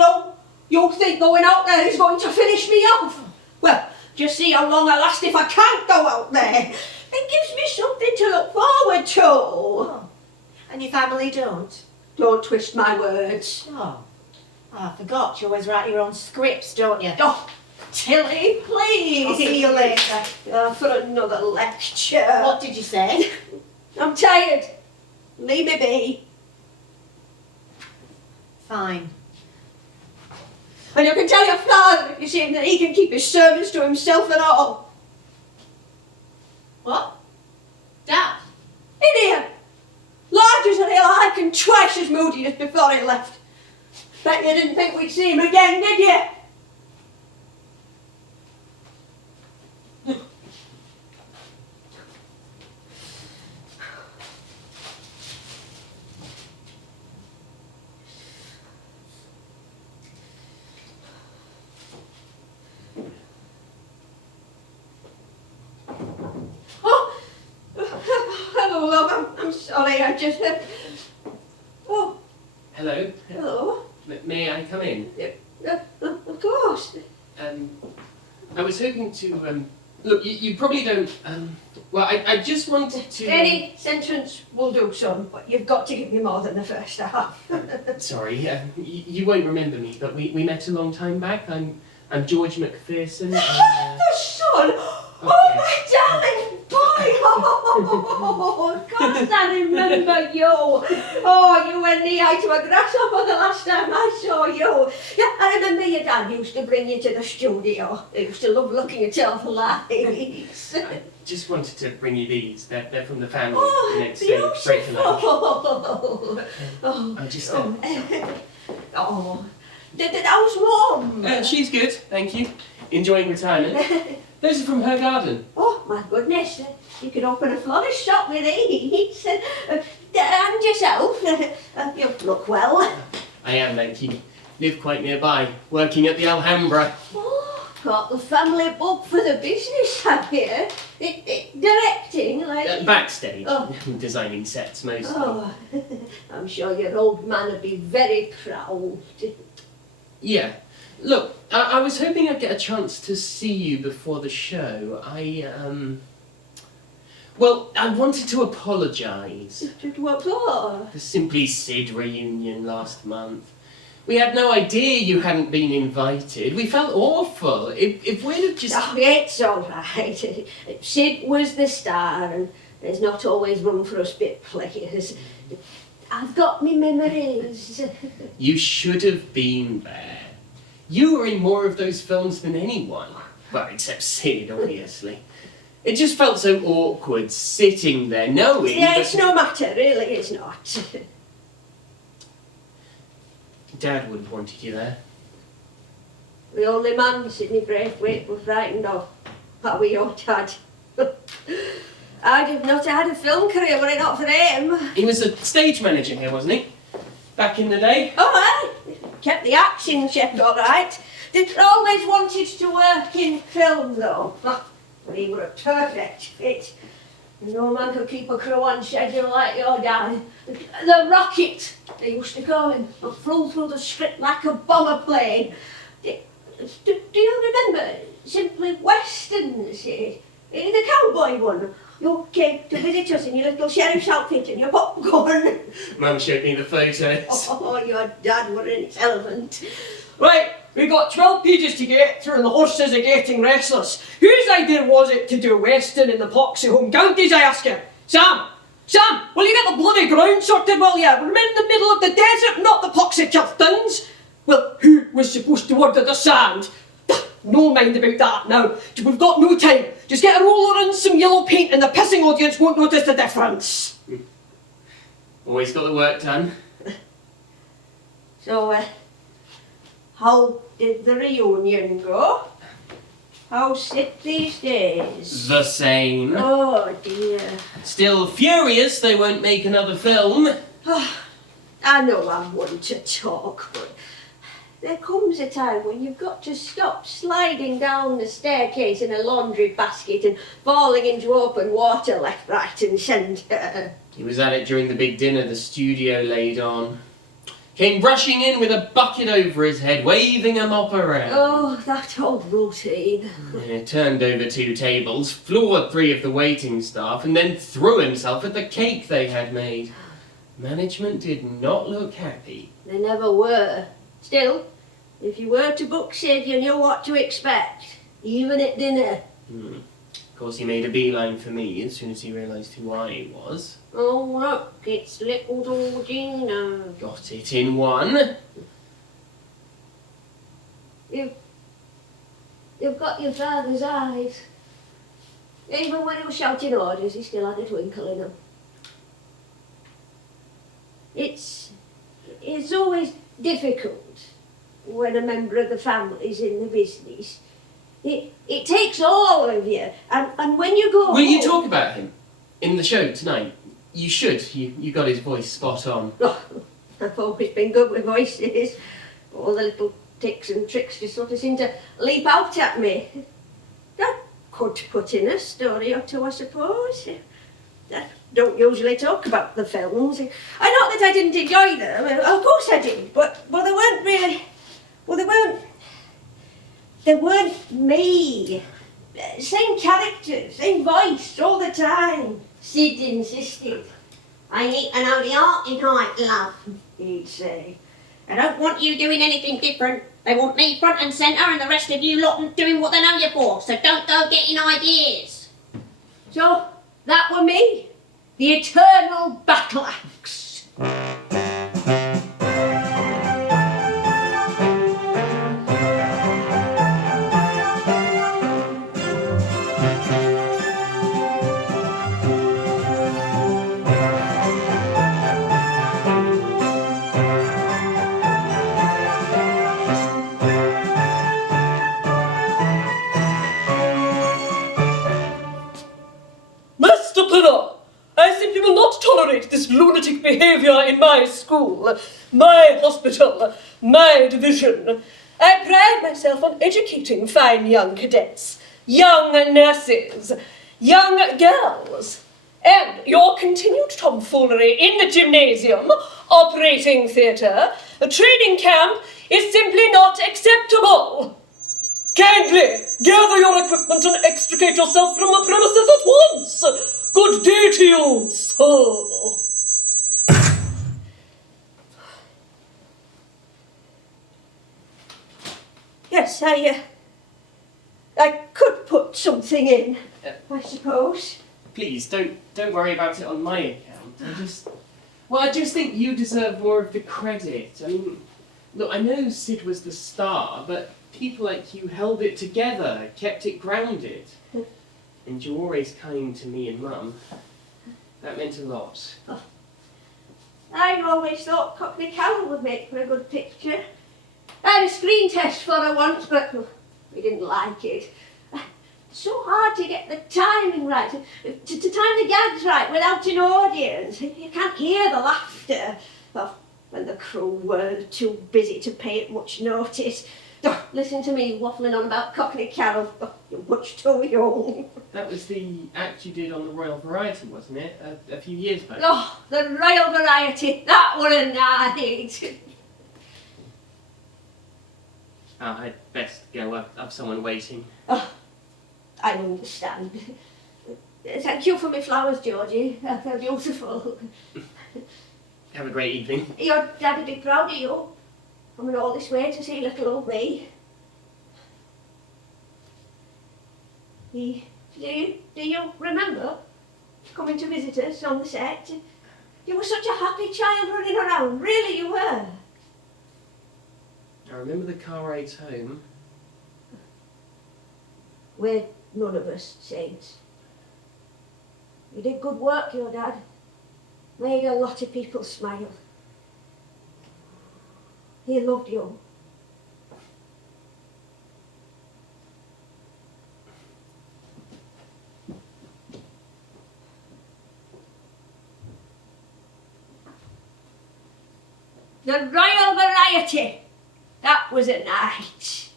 you think going out there is going to finish me off? Well, just see how long I last if I can't go out there. It gives me something to look forward to. Oh. And your family don't? Don't twist my words. Oh, I forgot. You always write your own scripts, don't you? Oh, Tillie, please. I'll see you later. For another lecture. What did you say? I'm tired. Leave me be. Fine. And you can tell your father if you see him that he can keep his sermons to himself and all. What? Dad? In here. Large as a little hike and twice as moody as before he left. Bet you didn't think we'd see him again, did you? Hello, love. I'm sorry. I just... Oh, Hello. hello. May I come in? Of course. I was hoping to, look, you probably don't, well, I just wanted to... Any sentence will do, son, but you've got to give me more than the first half. Sorry, you won't remember me, but we met a long time back. I'm George McPherson. The son! Oh, my darling boy! Oh, of course I remember you. Oh, you were knee-high to a grasshopper the last time I saw you. Yeah, I remember your dad used to bring you to the studio. He used to love looking at your lights. I just wanted to bring you these. They're from the family. Oh, Next day, straight to lunch. Oh, I'll just... oh. How's Mum? She's good, thank you. Enjoying retirement. Those are from her garden. Oh, my goodness. You could open a florist shop with these. And yourself. You look well. I am, thank you. Live quite nearby, working at the Alhambra. Oh, got the family book for the business, have you? Directing, like... Backstage, Oh. designing sets mostly. Oh, I'm sure your old man would be very proud. Yeah. Look, I was hoping I'd get a chance to see you before the show. Well, I wanted to apologise. What for? The Simply Sid reunion last month. We had no idea you hadn't been invited. We felt awful. If we'd have just... Oh, it's all right. Sid was the star, and there's not always room for us bit players. I've got me memories. You should have been there. You were in more of those films than anyone. Well, except Sid, obviously. It just felt so awkward sitting there knowing Yeah, that... it's no matter, really, it's not. Dad would have wanted you there. The only man Sidney Braithwaite was frightened of. That were your dad. I'd have not had a film career were it not for him. He was a stage manager here, wasn't he? Back in the day? Oh, I kept the acting check all right. Did always wanted to work in film, though. But he were a perfect fit. No man could keep a crew on schedule like your dad. The Rocket, they used to call him, flew through the script like a bomber plane. Do you remember Simply Westerns? The cowboy one. You came to visit us in your little sheriff's outfit and your popcorn. Mum showed me the photos. Oh, your dad were an elephant. Right, we got 12 pages to get through and the horses are getting restless. Whose idea was it to do Western in the poxy home counties, I ask you? Sam, will you get the bloody ground sorted, will you? We're in the middle of the desert, not the poxy Kiltons. Well, who was supposed to order the sand? No mind about that now. We've got no time. Just get a roller and some yellow paint and the pissing audience won't notice the difference. Always got the work done. So, how did the reunion go? How's it these days? The same. Oh dear. Still furious they won't make another film. I know I'm one to talk, but there comes a time when you've got to stop sliding down the staircase in a laundry basket and falling into open water left, right and centre. He was at it during the big dinner the studio laid on. Came rushing in with a bucket over his head, waving a mop around. Oh, that old routine. He turned over 2 tables, floored 3 of the waiting staff, and then threw himself at the cake they had made. Management did not look happy. They never were. Still, if you were to book Sid, you knew what to expect, even at dinner. Of course, he made a beeline for me as soon as he realised who I was. Oh, look, it's little Georgina. Got it in one. You've got your father's eyes. Even when he was shouting orders, he still had a twinkle in them. It's always difficult when a member of the family's in the business. It takes all of you, and when you go Will you home- talk about him in the show tonight? You should. You got his voice spot on. Oh, I've always been good with voices. All the little ticks and tricks just sort of seem to leap out at me. That could put in a story or two, I suppose. I don't usually talk about the films. Not that I didn't enjoy them, of course I did, but they weren't really... Well, they weren't me. Same character, same voice all the time. Sid insisted. I need to know the archetype, love, he'd say. I don't want you doing anything different. They want me front and centre and the rest of you lot doing what they know you for, so don't go getting ideas. So, that were me. The eternal battle axe. Mr. Pinner, I simply will not tolerate this lunatic behaviour in my school, my hospital, my division. I pride myself on educating fine young cadets, young nurses, young girls. And your continued tomfoolery in the gymnasium, operating theatre, a training camp is simply not acceptable. Kindly gather your equipment and extricate yourself from the premises at once. Good day to you, sir. Yes, I could put something in, I suppose. Please, don't worry about it on my account. I just think you deserve more of the credit. I mean, look, I know Sid was the star, but people like you held it together, kept it grounded. And you're always kind to me and Mum. That meant a lot. Oh. I always thought Cockney Carol would make for a good picture. I had a screen test for her once, but we didn't like it. So hard to get the timing right, to time the gags right without an audience. You can't hear the laughter. Well, when the crew were too busy to pay it much notice. Listen to me waffling on about Cockney Carol. You're much too young. That was the act you did on the Royal Variety, wasn't it? A few years back. Oh, the Royal Variety. That was a night. I'd best go. I've someone waiting. Oh, I understand. Thank you for my flowers, Georgie. They're beautiful. Have a great evening. Your dad would be proud of you. Coming all this way to see little old me. Do you remember coming to visit us on the set? You were such a happy child running around. Really, you were. I remember the car rides home. We're none of us saints. You did good work, your dad. Made a lot of people smile. He loved you. The Royal Variety. That was a night.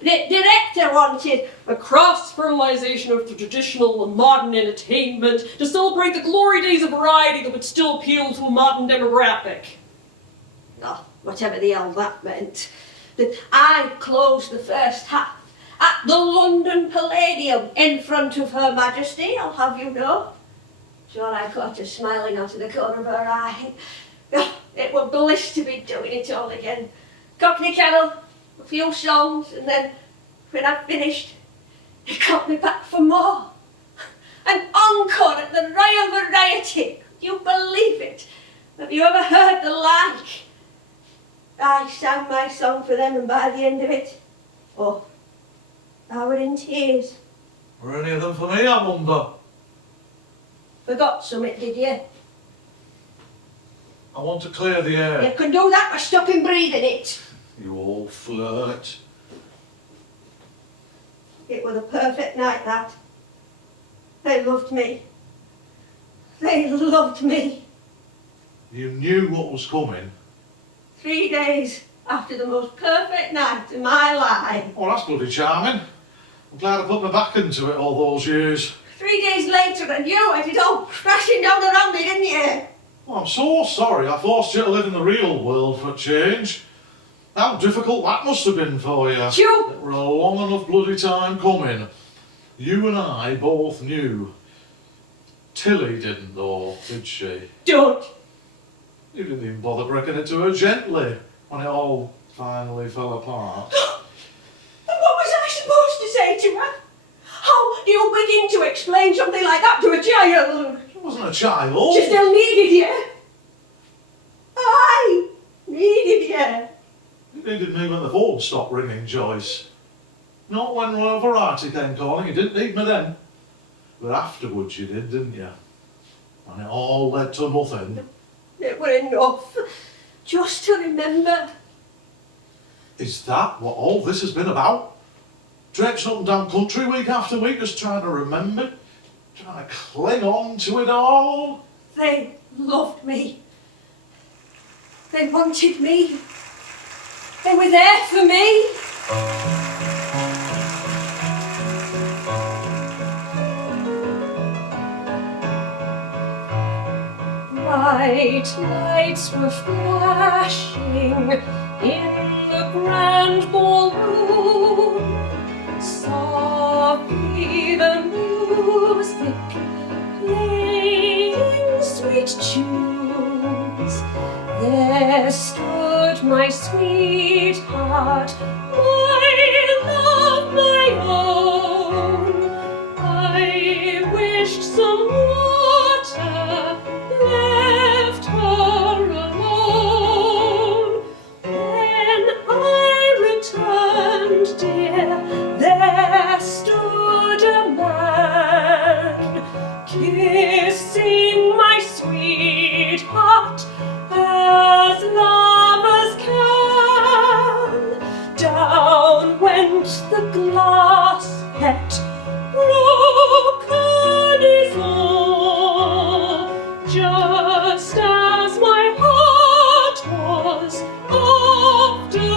The director wanted a cross-fertilisation of the traditional and modern entertainment to celebrate the glory days of variety that would still appeal to a modern demographic. Oh, whatever the hell that meant. That I closed the first half at the London Palladium in front of Her Majesty, I'll have you know. Sure, I caught her smiling out of the corner of her eye. Oh, it were bliss to be doing it all again. Cockney Carol, a few songs, and then when I finished, he called me back for more. An encore at the Royal Variety. Do you believe it? Have you ever heard the like? I sang my song for them, and by the end of it, oh, I were in tears. Were any of them for me, I wonder? Forgot something, did you? I want to clear the air. You can do that by stopping breathing it. You old flirt. It was a perfect night, that. They loved me. They loved me. You knew what was coming. 3 days after the most perfect night of my life. Oh, that's bloody charming. I'm glad I put my back into it all those years. 3 days later, and you had it all crashing down around me, didn't you? Oh, I'm so sorry I forced you to live in the real world for a change. How difficult that must have been for you. You! It were a long enough bloody time coming. You and I both knew. Tillie didn't though, did she? Don't! You didn't even bother breaking it to her gently when it all finally fell apart. And what was I supposed to say to her? How do you begin to explain something like that to a child? She wasn't a child. She still needed you. I needed you. You needed me when the phone stopped ringing, Joyce. Not when Royal Variety came calling. You didn't need me then. But afterwards you did, didn't you? And it all led to nothing. It were enough. Just to remember. Is that what all this has been about? Traipsing up and down country week after week, just trying to remember, trying to cling on to it all? They loved me. They wanted me. They were there for me. Bright lights were flashing in the grand ballroom. Softly the music playing sweet tunes. There stood my sweetheart, my love, my own. I wished some water left her alone. When I returned, dear, there stood a man kissing my sweetheart as lovers can. Down went the glass pet, broken is all, just as my heart was after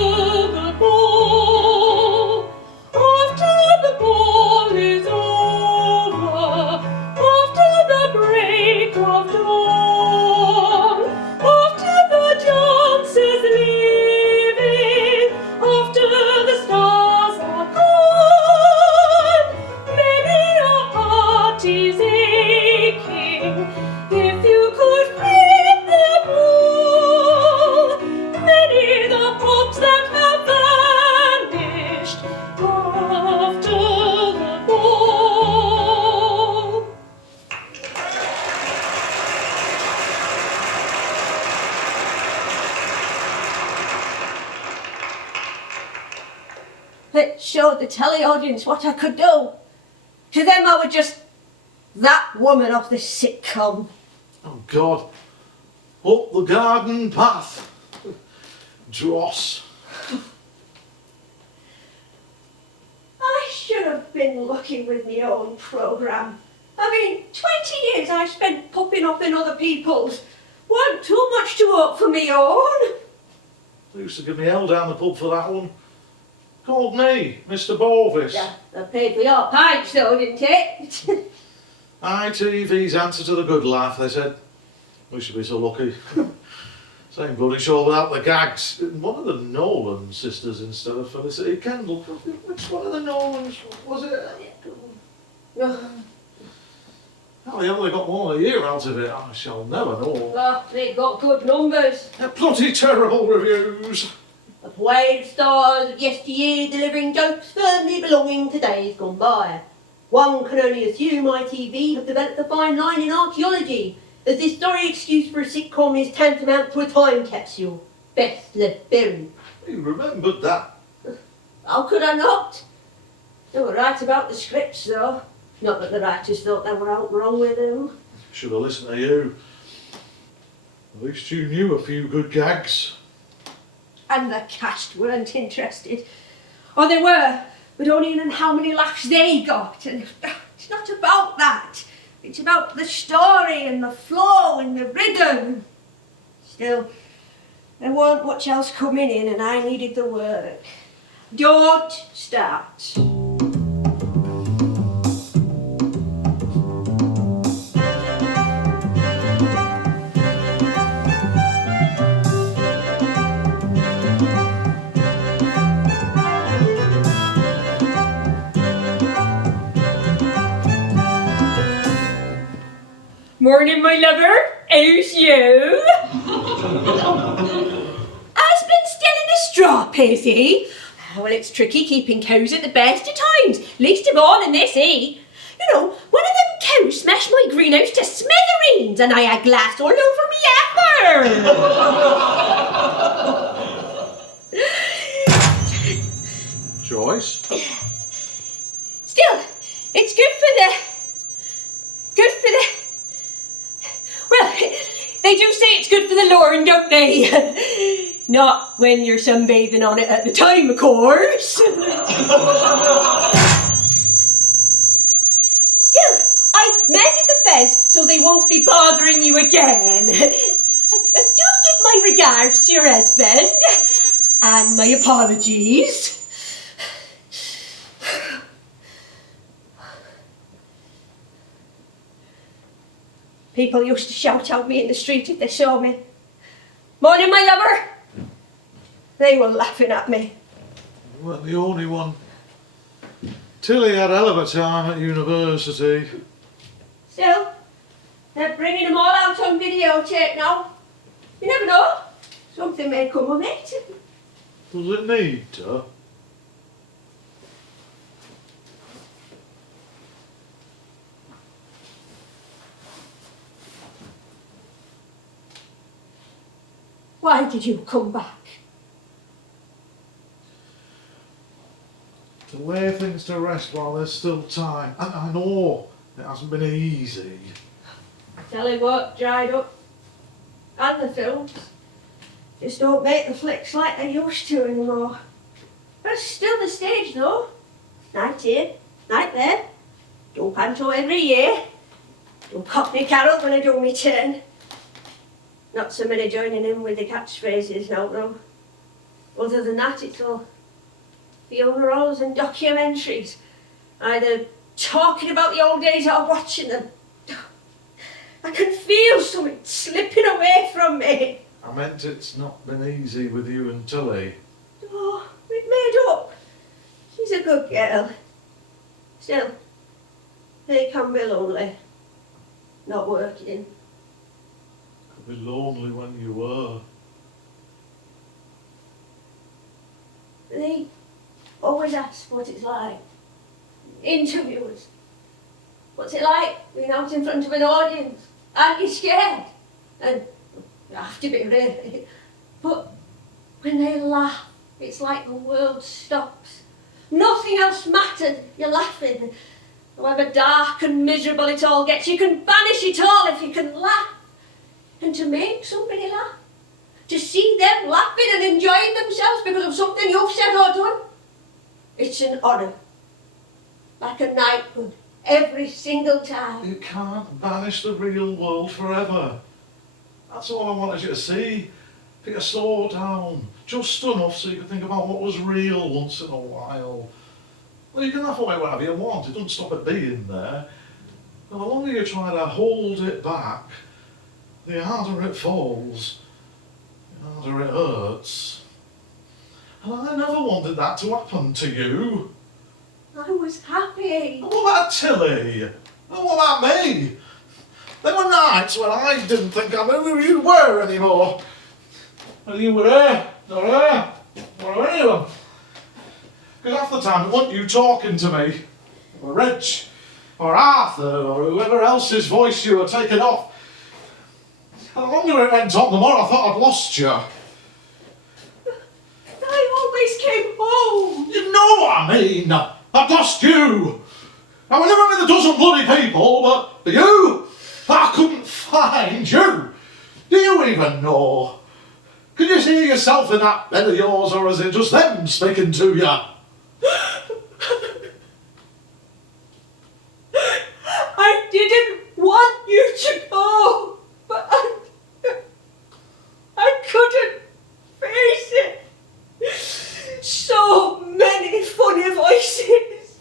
the ball. After the ball is over, after the break of dawn, after the dance is leaving, after the stars are gone, maybe your heart is aching. If you could read them all, many the hopes that have vanished after the ball. It showed the telly audience what I could do. To them I was just that woman off the sitcom. Oh, God. Up the garden path. Dross. I should have been lucky with my own programme. I mean, 20 years I spent popping up in other people's. Wasn't too much to hope for me own. They used to give me hell down the pub for that one. Called me, Mr. Bovis. Yeah, they paid for your pipes though, didn't it? ITV's answer to the good life, they said. We should be so lucky. Same bloody show without the gags. One of the Nolan sisters instead of Felicity Kendall. Which one of the Nolans was it? How the hell they got one a year out of it? I shall never know. Oh, they got good numbers. They're bloody terrible reviews. The parade stars of yesteryear delivering jokes firmly belonging to days gone by. One can only assume ITV have developed a fine line in archaeology, as this story excuse for a sitcom is tantamount to a time capsule. Best left buried. You remembered that. How could I not? They were right about the scripts though. Not that the writers thought they were out wrong with them. Should have listened to you. At least you knew a few good gags. And the cast weren't interested. Or they were, but only in how many laughs they got. And it's not about that. It's about the story and the flow and the rhythm. Still, there weren't much else coming in and I needed the work. Don't start. Morning, my lover. How's you? Husband still in a straw, Pissy? Well, it's tricky keeping cows at the best of times, least of all in this heat. You know, one of them cows smashed my greenhouse to smithereens and I had glass all over me effer. Joyce? Still, it's good for the... Well, they do say it's good for the lawn, don't they? Not when you're sunbathing on it at the time, of course. Still, I've mended the fence so they won't be bothering you again. Do give my regards to your husband. And my apologies. People used to shout at me in the street if they saw me. "Morning, my lover!" They were laughing at me. You weren't the only one. Tillie had a hell of a time at university. Still, they're bringing them all out on videotape now. You never know. Something may come of it. Does it need to? Why did you come back? To lay things to rest while there's still time. And I know it hasn't been easy. Telework dried up. And the films. Just don't make the flicks like they used to anymore. But it's still the stage though. Night here, night there. Do panto every year. Do Cockney Carol when I do my turn. Not so many joining in with the catchphrases now though. Other than that, it's all funerals and documentaries. Either talking about the old days or watching them. I can feel something slipping away from me. I meant it's not been easy with you and Tillie. Oh, we've made up. She's a good girl. Still, they can be lonely. Not working. Could be lonely when you were. They always ask what it's like. Interviewers. What's it like being out in front of an audience? Aren't you scared? And you have to be really. But when they laugh, it's like the world stops. Nothing else matters. You're laughing. However dark and miserable it all gets, you can banish it all if you can laugh. And to make somebody laugh, to see them laughing and enjoying themselves because of something you've said or done, it's an honour. Like a knighthood, every single time. You can't banish the real world forever. That's all I wanted you to see. Take a slow down, just enough so you can think about what was real once in a while. Well, you can laugh away whenever you want, it doesn't stop it being there. But the longer you try to hold it back, the harder it falls, the harder it hurts. And I never wanted that to happen to you. I was happy. And what about Tillie? And what about me? There were nights when I didn't think I knew who you were anymore. Whether you were there, or there, or any of them. Because half the time it wasn't you talking to me, or Reg, or Arthur, or whoever else's voice you were taking off. The longer it went on, the more I thought I'd lost you. I always came home. You know what I mean. I've lost you. I was never with a dozen bloody people, but you, I couldn't find you. Do you even know? Can you see yourself in that bed of yours, or is it just them speaking to you? I didn't want you to go, but I couldn't face it. So many funny voices.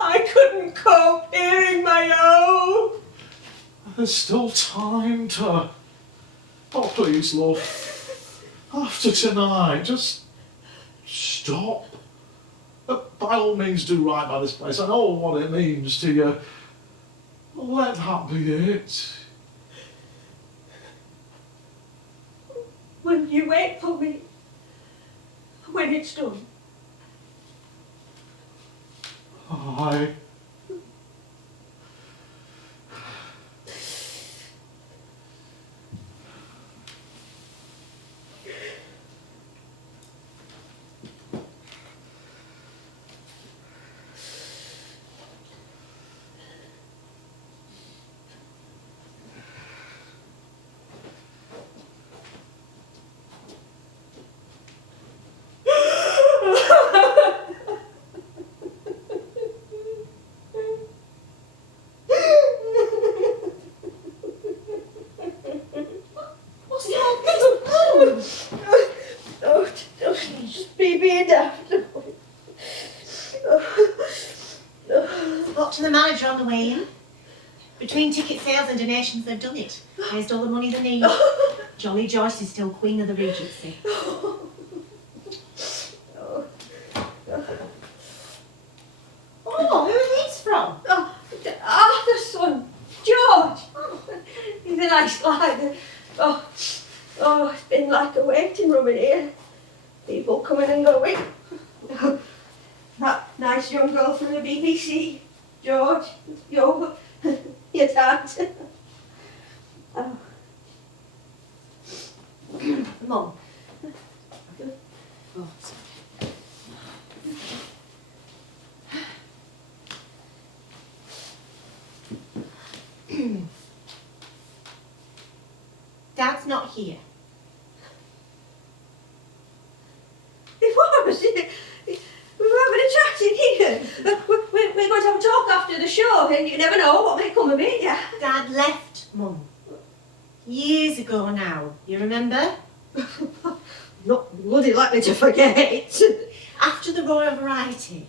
I couldn't cope hearing my own. There's still time to... Oh, please, love. After tonight, just stop. By all means, do right by this place. I know what it means to you. Let that be it. Will you wait for me when it's done? Aye. manager on the way in. Between ticket sales and donations, they've done it. Raised all the money they need. Jolly Joyce is still Queen of the Regency. Oh, who are these from? Arthur's son, George. He's a nice lad. Oh, it's been like a waiting room in here. People coming and going. That nice young girl from the BBC, George, your dad. Oh. Mum. Oh, sorry. Dad's not here. He was. We were having a chat in here. We're going to have a talk after the show, and you never know what may come of it, yeah. Dad left, Mum. Years ago now. You remember? Not bloody likely to forget. After the Royal Variety.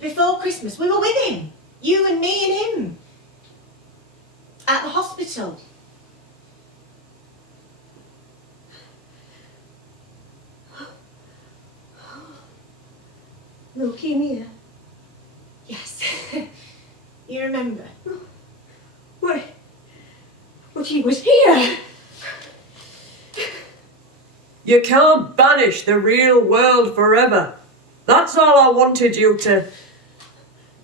Before Christmas, we were with him. You and me and him. At the hospital. Leukemia. Yes. You remember? Wait. But he was here. You can't banish the real world forever. That's all I wanted you to...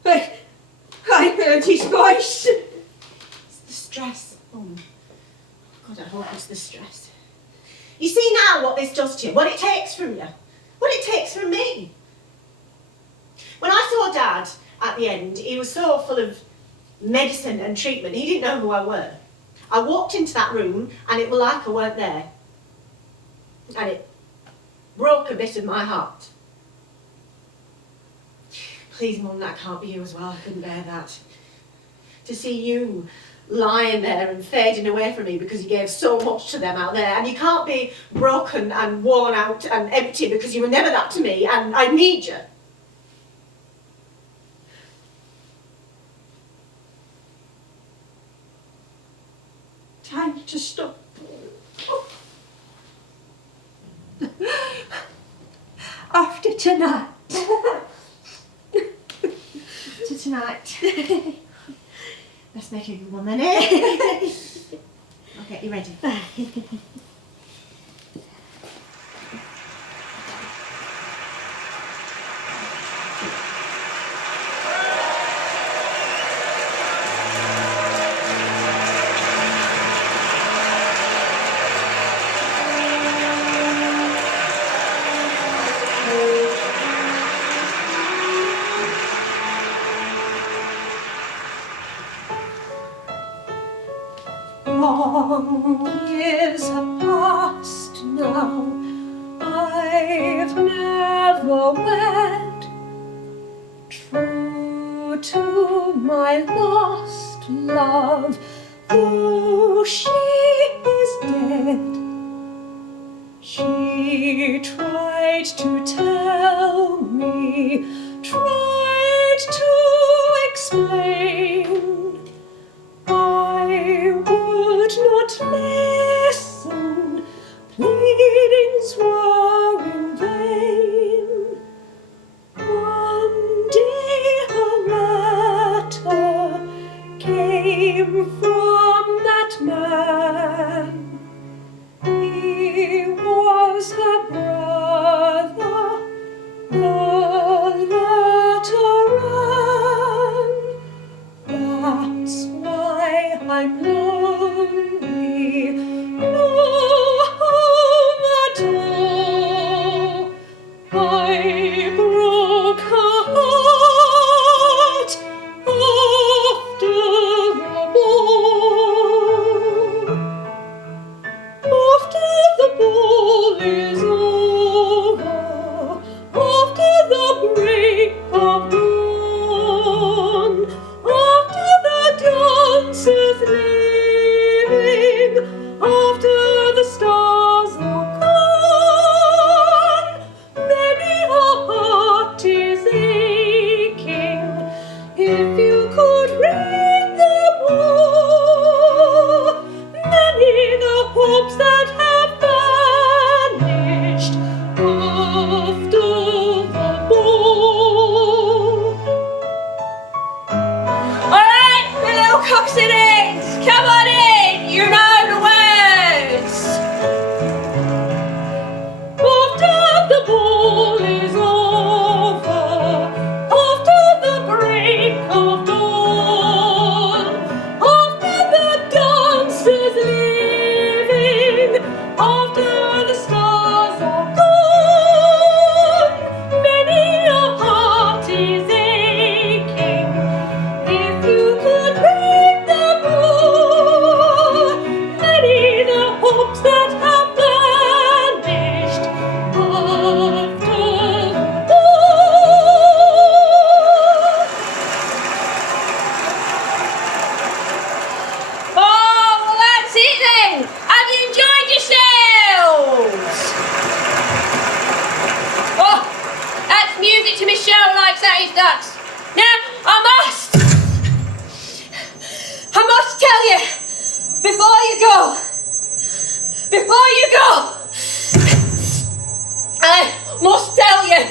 I heard his voice. It's the stress, Mum. God, I hope it's the stress. You see now what this does to you, what it takes from you, what it takes from me. When I saw Dad at the end, he was so full of medicine and treatment, he didn't know who I were. I walked into that room and it was like I weren't there. And it broke a bit of my heart. Please, Mum, that can't be you as well. I couldn't bear that. To see you lying there and fading away from me because you gave so much to them out there, and you can't be broken and worn out and empty because you were never that to me, and I need you. Time to stop. After tonight. To tonight. Let's make a good one then, eh? I'll get you ready. Long years have passed now, I've never wed. True to my lost love, though she is dead. She tried to tell me, tried to explain. I would not listen, pleadings were in vain. One day a letter came from that man. He was her brother, relax. Now, I must tell you, before you go, I must tell you.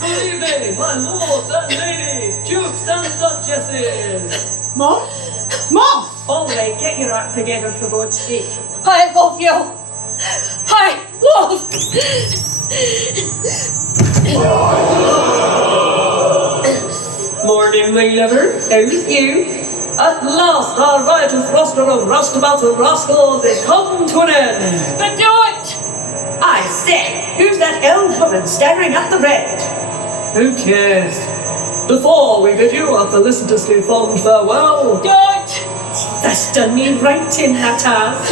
Good evening, my lords and ladies, dukes and duchesses. Mum? Mum! All right, get your act together for God's sake. I love you. I love. Morning, my lover. How's you? At last, our riotous roster of roustabouts and rascals is come to an end. But do it. I say, who's that old woman staring at the red? Who cares? Before we bid you a felicitously fond farewell. Do it. That's done me right in, that has.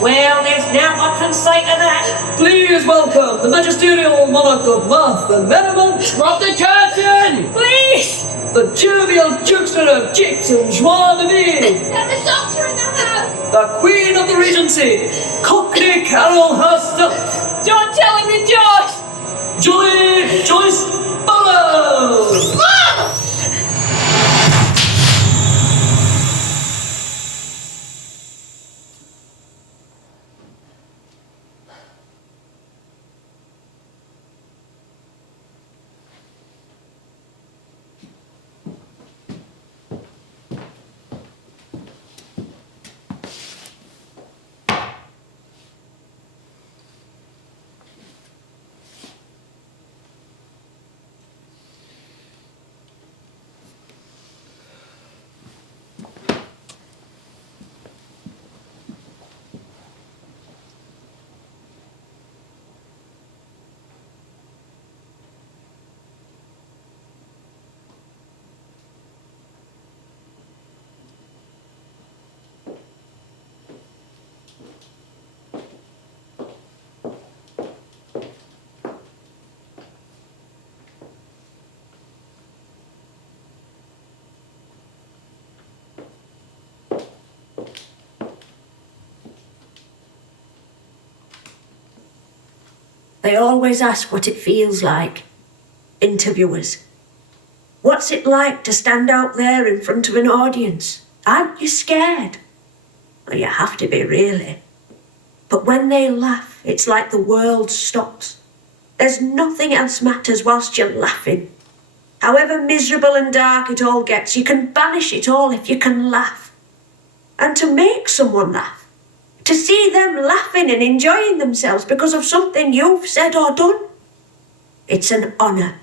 Well, there's now what can say to that. Please welcome the magisterial monarch of mirth and merriment. Drop the curtain! Please. The jovial jokester of jigs and joie de vivre. There's a doctor in the house. The queen of the Regency, Cockney Carol herself. Don't tell him you Joyce. Joyce Burrows. They always ask what it feels like. Interviewers. What's it like to stand out there in front of an audience? Aren't you scared? Well, you have to be, really. But when they laugh, it's like the world stops. There's nothing else matters whilst you're laughing. However miserable and dark it all gets, you can banish it all if you can laugh. And to make someone laugh, to see them laughing and enjoying themselves because of something you've said or done, it's an honour.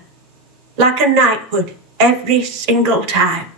Like a knighthood every single time.